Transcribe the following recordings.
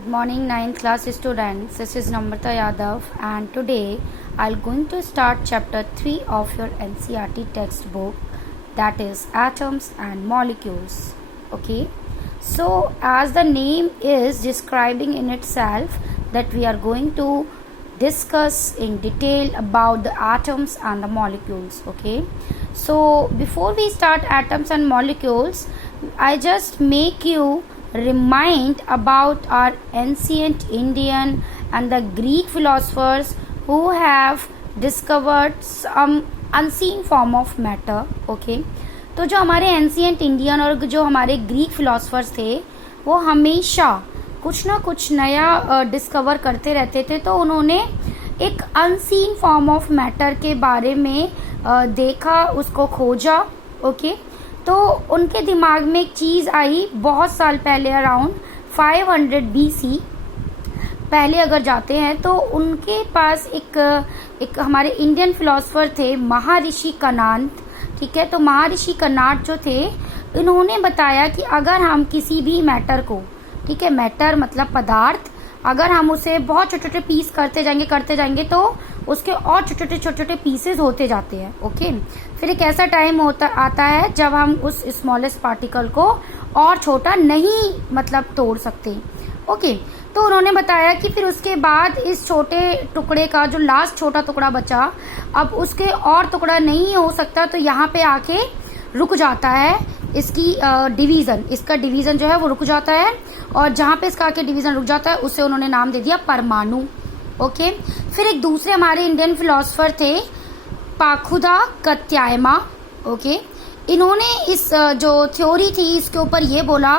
Good morning 9th class students. This is Namrata Yadav and today I'll going to start chapter 3 of your NCERT textbook, that is atoms and molecules. Okay. So as the name is describing in itself that we are going to discuss in detail about the atoms and the molecules. Okay. So before we start atoms and molecules, I just make you remind about our ancient Indian and the Greek philosophers who have discovered some unseen form of matter. Okay. तो जो हमारे ancient Indian और जो हमारे Greek philosophers थे वो हमेशा कुछ ना कुछ नया डिस्कवर करते रहते थे. तो उन्होंने एक अनसीन फॉर्म ऑफ मैटर के बारे में देखा, उसको खोजा. ओके. तो उनके दिमाग में एक चीज़ आई बहुत साल पहले, अराउंड 500 BC पहले अगर जाते हैं तो उनके पास एक हमारे इंडियन फिलोसफर थे महर्षि कणाद. ठीक है. तो महर्षि कणाद जो थे इन्होंने बताया कि अगर हम किसी भी मैटर को, ठीक है, मैटर मतलब पदार्थ, अगर हम उसे बहुत छोटे छोटे पीस करते जाएंगे तो उसके और छोटे छोटे पीसेस होते जाते हैं. ओके. फिर एक ऐसा टाइम आता है जब हम उस स्मॉलेस्ट पार्टिकल को और छोटा नहीं मतलब तोड़ सकते. ओके. तो उन्होंने बताया कि फिर उसके बाद इस छोटे टुकड़े का जो लास्ट छोटा टुकड़ा बचा, अब उसके और टुकड़ा नहीं हो सकता तो यहाँ पे आके रुक जाता है इसकी डिवीजन. इसका डिवीजन जो है वो रुक जाता है और जहाँ पे इसका आके डिवीजन रुक जाता है उसे उन्होंने नाम दे दिया परमाणु. ओके. फिर एक दूसरे हमारे इंडियन फिलोसफर थे पाखुदा कत्यायमा. ओके. इन्होंने इस जो थ्योरी थी इसके ऊपर ये बोला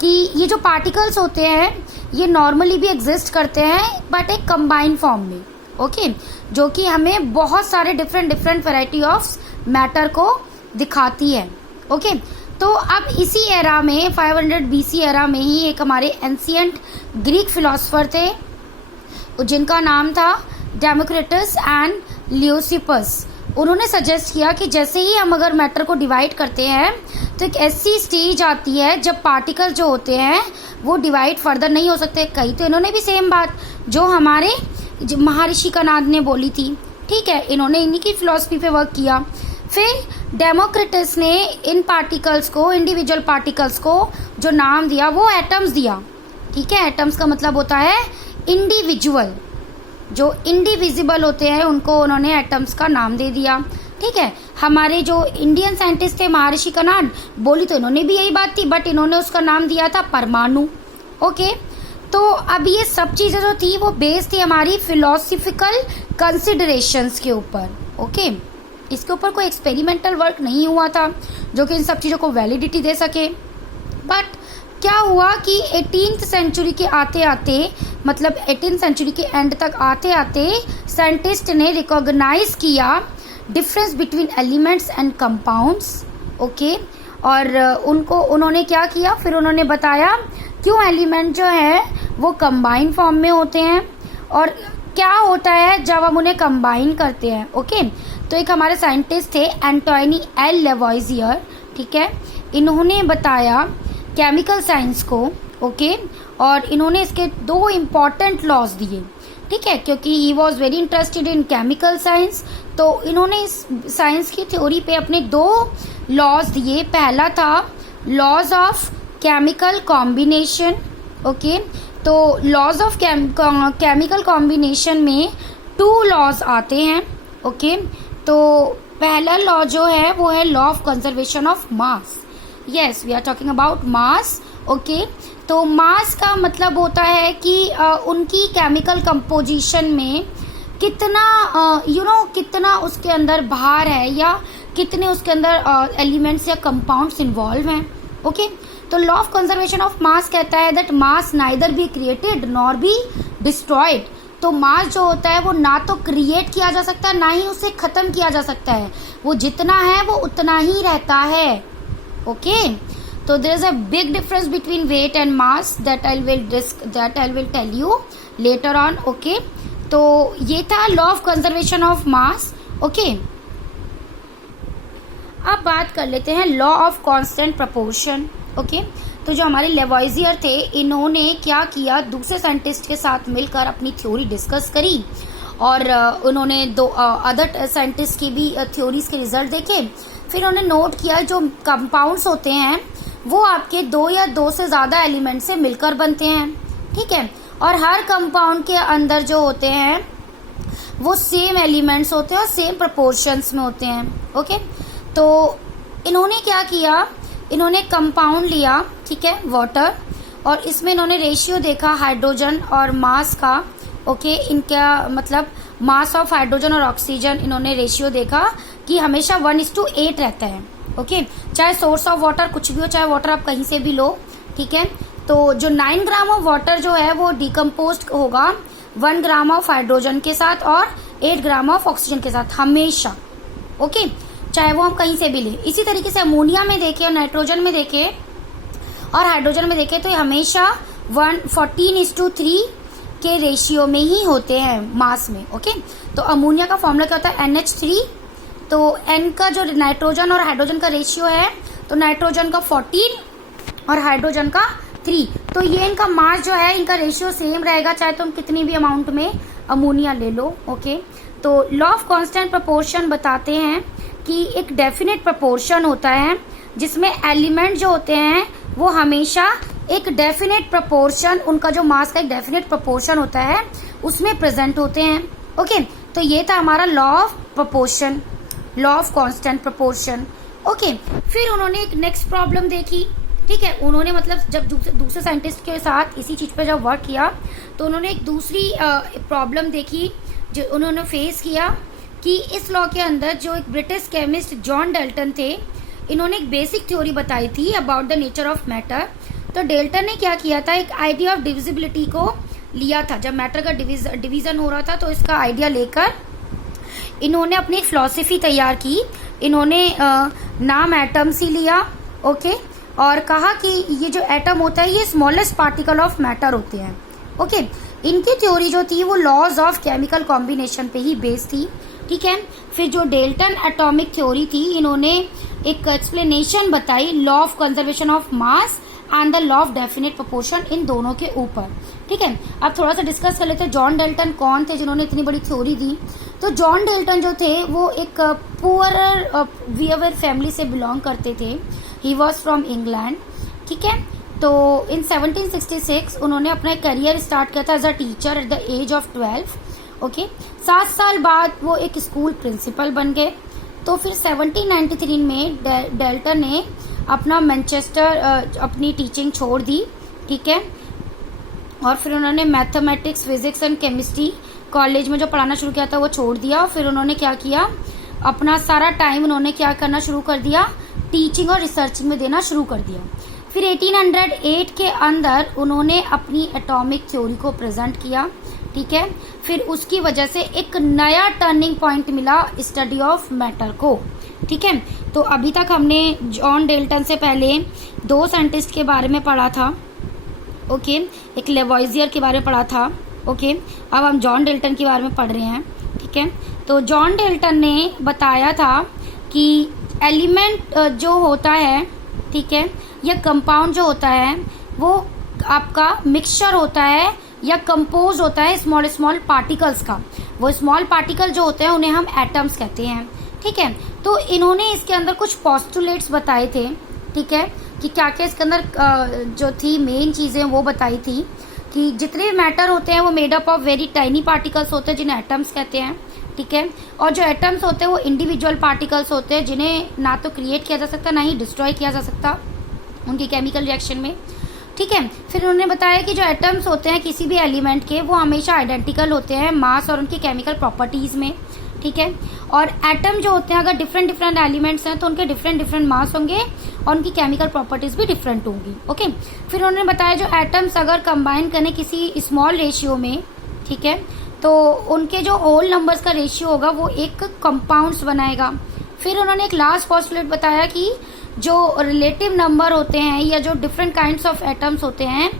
कि ये जो पार्टिकल्स होते हैं ये नॉर्मली भी एग्जिस्ट करते हैं बट एक कंबाइंड फॉर्म में. ओके. जो कि हमें बहुत सारे डिफरेंट वैरायटी ऑफ मैटर को दिखाती है. ओके. तो अब इसी एरा में 500 BC एरा में ही एक हमारे एंशियंट ग्रीक फिलोसफर थे जिनका नाम था डेमोक्रिटस एंड ल्यूसिपस. उन्होंने सजेस्ट किया कि जैसे ही हम अगर मैटर को डिवाइड करते हैं तो एक ऐसी स्टेज आती है जब पार्टिकल जो होते हैं वो डिवाइड फर्दर नहीं हो सकते. कही तो इन्होंने भी सेम बात जो हमारे महर्षि कणाद ने बोली थी. ठीक है. इन्होंने इन्हीं की फिलॉसफी पे वर्क किया. फिर डेमोक्रिटस ने इन पार्टिकल्स को, इंडिविजुअल पार्टिकल्स को जो नाम दिया वो एटम्स दिया. ठीक है. एटम्स का मतलब होता है इंडिविजुअल. जो इंडिविजिबल होते हैं उनको उन्होंने एटम्स का नाम दे दिया. ठीक है. हमारे जो इंडियन साइंटिस्ट थे महर्षि कणाद, बोली तो इन्होंने भी यही बात थी बट इन्होंने उसका नाम दिया था परमाणु. ओके. तो अब ये सब चीजें जो थी वो बेस्ड थी हमारी फिलोसफिकल कंसिडरेशंस के ऊपर. ओके. इसके ऊपर कोई एक्सपेरिमेंटल वर्क नहीं हुआ था जो कि इन सब चीजों को वैलिडिटी दे सके. बट क्या हुआ कि 18th सेंचुरी के आते आते, मतलब 18th सेंचुरी के एंड तक आते आते साइंटिस्ट ने रिकॉग्नाइज किया difference between elements and compounds. Okay. और उन्होंने क्या किया, फिर उन्होंने बताया क्यों एलिमेंट जो है वो कंबाइन फॉर्म में होते हैं और क्या होता है जब हम उन्हें कंबाइन करते हैं. ओके. तो एक हमारे साइंटिस्ट थे एंटोनी एल लेवॉइजियर. ठीक है. इन्होंने बताया केमिकल साइंस को. ओके. और इन्होंने इसके 2 इम्पॉर्टेंट लॉज दिए. ठीक है. क्योंकि he was very interested in chemical science तो इन्होंने इस साइंस की थ्योरी पे अपने 2 लॉज दिए. पहला था laws of chemical combination. Okay. तो लॉज ऑफ केमिकल कॉम्बिनेशन में 2 लॉज आते हैं. ओके. तो पहला लॉ जो है वो है law of conservation of mass. Yes, we are talking about mass. Okay. तो मास का मतलब होता है कि उनकी केमिकल कंपोजिशन में कितना कितना उसके अंदर भार है या कितने उसके अंदर एलिमेंट्स या कंपाउंड्स इन्वॉल्व हैं. ओके. तो लॉ ऑफ कंजर्वेशन ऑफ मास कहता है that mass neither be created nor be destroyed. तो मास जो होता है वो ना तो क्रिएट किया जा सकता है ना ही उसे खत्म किया जा सकता है. वो जितना है वो उतना ही रहता है. ओके. तो there is a big difference between weight and mass that I will tell you later on. Okay. तो ये था law of conservation of mass. Okay. अब बात कर लेते हैं law of constant proportion. Okay. तो जो हमारे लेवॉइजियर थे, इन्होंने क्या किया, दूसरे साइंटिस्ट के साथ मिलकर अपनी थ्योरी डिस्कस करी और उन्होंने दो अदर साइंटिस्ट की भी थ्योरीज के रिजल्ट देखे। फिर उन्होंने नोट किया जो कंपाउंड्स होते हैं वो आपके दो या दो से ज्यादा एलिमेंट से मिलकर बनते हैं, ठीक है, और हर कंपाउंड के अंदर जो होते हैं वो सेम एलिमेंट्स होते हैं और सेम प्रोपोर्शंस में होते हैं। ओके, तो इन्होंने क्या किया, इन्होंने कंपाउंड लिया, ठीक है, वाटर, और इसमें इन्होंने रेशियो देखा हाइड्रोजन और मास का। ओके, इनका मतलब मास ऑफ हाइड्रोजन और ऑक्सीजन इन्होंने रेशियो देखा कि हमेशा 1:8 रहता है। ओके, चाहे सोर्स ऑफ वाटर कुछ भी हो, चाहे वाटर आप कहीं से भी लो, ठीक है। तो जो 9 ग्राम ऑफ वाटर जो है वो डिकम्पोज होगा 1 ग्राम ऑफ हाइड्रोजन के साथ और 8 ग्राम ऑफ ऑक्सीजन के साथ हमेशा। ओके, चाहे वो हम कहीं से भी ले। इसी तरीके से अमोनिया में देखें और नाइट्रोजन में देखें और हाइड्रोजन में देखें तो ये हमेशा 14:3 के रेशियो में ही होते हैं मास में। ओके, तो अमोनिया का फॉर्मूला क्या होता है, NH3। तो N का जो नाइट्रोजन और हाइड्रोजन का रेशियो है, तो नाइट्रोजन का 14 और हाइड्रोजन का 3। तो ये इनका मास जो है, इनका रेशियो सेम रहेगा चाहे तुम कितनी भी अमाउंट में अमोनिया ले लो। ओके, तो लॉ ऑफ कांस्टेंट प्रोपोर्शन बताते हैं कि एक डेफिनेट प्रोपोर्शन होता है जिसमें एलिमेंट जो होते हैं वो हमेशा एक डेफिनेट प्रोपोर्शन, उनका जो मास का एक डेफिनेट प्रोपोर्शन होता है उसमें प्रेजेंट होते हैं। ओके, तो ये था हमारा law of proportion, law of constant proportion. Okay, फिर उन्होंने एक नेक्स्ट प्रॉब्लम देखी, ठीक है। उन्होंने मतलब जब दूसरे साइंटिस्ट के साथ इसी चीज पे जब वर्क किया तो उन्होंने एक दूसरी प्रॉब्लम देखी जो उन्होंने फेस किया कि इस लॉ के अंदर जो एक ब्रिटिश केमिस्ट जॉन डेल्टन थे, इन्होंने एक बेसिक थ्योरी बताई थी about the nature of matter. तो डेल्टन ने क्या किया था, एक आइडिया ऑफ डिविजिबिलिटी को लिया था। जब मैटर का डिवीजन हो रहा था तो इसका आइडिया लेकर इन्होंने अपनी एक फिलॉसफी तैयार की। इन्होंने नाम एटम्स ही लिया, ओके, और कहा कि ये जो एटम होता है ये स्मॉलेस्ट पार्टिकल ऑफ मैटर होते हैं। ओके, इनकी थ्योरी जो थी वो लॉज ऑफ केमिकल कॉम्बिनेशन पे ही बेस्ड थी, ठीक है। फिर जो डेल्टन एटॉमिक थ्योरी थी, इन्होंने एक एक्सप्लेनेशन बताई law of conservation of mass and the law of definite proportion इन दोनों के ऊपर, ठीक है। अब थोड़ा सा डिस्कस कर लेते हैं जॉन डेल्टन कौन थे जिन्होंने इतनी बड़ी थ्योरी दी। तो जॉन डेल्टन जो थे वो एक पुअर वीवर फैमिली से बिलोंग करते थे। ही वॉज फ्रॉम इंग्लैंड, ठीक है। तो इन 1766 उन्होंने अपना करियर स्टार्ट किया था as a teacher at the age of 12। Okay, 7 साल बाद वो एक स्कूल प्रिंसिपल बन गए। तो फिर 1793 में डेल्टन ने अपना मैनचेस्टर अपनी टीचिंग छोड़ दी, ठीक है, और फिर उन्होंने mathematics, physics and chemistry college में जो पढ़ाना शुरू किया था वो छोड़ दिया। फिर उन्होंने क्या किया, अपना सारा टाइम उन्होंने क्या करना शुरू कर दिया, टीचिंग और रिसर्चिंग में देना शुरू कर दिया। फिर 1808 के अंदर उन्होंने अपनी एटॉमिक थ्योरी को प्रेजेंट किया, ठीक है। फिर उसकी वजह से एक नया टर्निंग पॉइंट मिला स्टडी ऑफ मैटर को, ठीक है। तो अभी तक हमने जॉन डेल्टन से पहले 2 साइंटिस्ट के बारे में पढ़ा था, ओके, एक लेवॉइजियर के बारे में पढ़ा था, ओके। अब हम जॉन डेल्टन के बारे में पढ़ रहे हैं, ठीक है। तो जॉन डेल्टन ने बताया था कि एलिमेंट जो होता है, ठीक है, या कंपाउंड जो होता है वो आपका मिक्सचर होता है या कंपोज होता है स्मॉल स्मॉल पार्टिकल्स का। वो स्मॉल पार्टिकल जो होते हैं उन्हें हम एटम्स कहते हैं, ठीक है। तो इन्होंने इसके अंदर कुछ पोस्टुलेट्स बताए थे, ठीक है, कि क्या क्या इसके अंदर जो थी मेन चीजें वो बताई थी कि जितने भी मैटर होते हैं वो made up of very tiny particles होते हैं जिन्हें एटम्स कहते हैं, ठीक है। और जो एटम्स होते हैं वो इंडिविजुअल पार्टिकल्स होते हैं जिन्हें ना तो क्रिएट किया जा सकता ना ही डिस्ट्रॉय किया जा सकता उनकी केमिकल रिएक्शन में, ठीक है। फिर उन्होंने बताया कि जो एटम्स होते हैं किसी भी एलिमेंट के वो हमेशा आइडेंटिकल होते हैं मास और उनकी केमिकल प्रॉपर्टीज में, ठीक है। और एटम जो होते हैं अगर डिफरेंट डिफरेंट एलिमेंट्स हैं तो उनके डिफरेंट डिफरेंट मास होंगे और उनकी केमिकल प्रॉपर्टीज भी डिफरेंट होंगी, ओके। फिर उन्होंने बताया जो एटम्स अगर कंबाइन करें किसी स्मॉल रेशियो में, ठीक है, तो उनके जो होल नंबर्स का रेशियो होगा वो एक कंपाउंड्स बनाएगा। फिर उन्होंने एक लास्ट पोस्टुलेट बताया कि जो रिलेटिव नंबर होते हैं या जो डिफरेंट काइंड्स ऑफ एटम्स होते हैं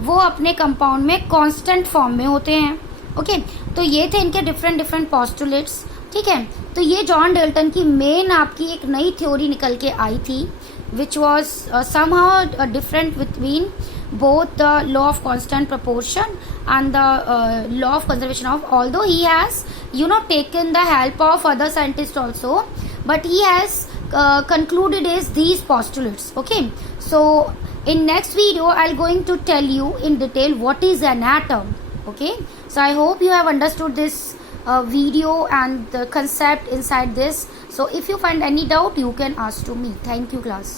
वो अपने कंपाउंड में कांस्टेंट फॉर्म में होते हैं, ओके। तो ये थे इनके डिफरेंट डिफरेंट पोस्टुलेट्स, ठीक है। तो ये जॉन डेल्टन की मेन आपकी एक नई थ्योरी निकल के आई थी which was somehow different between both the law of constant proportion and the law of conservation of, although he has taken the help of other scientists also, but he has concluded is these postulates. Okay, so in next video I'll going to tell you in detail what is an atom. Okay, so I hope you have understood this video and the concept inside this. So if you find any doubt, you can ask to me. Thank you, class.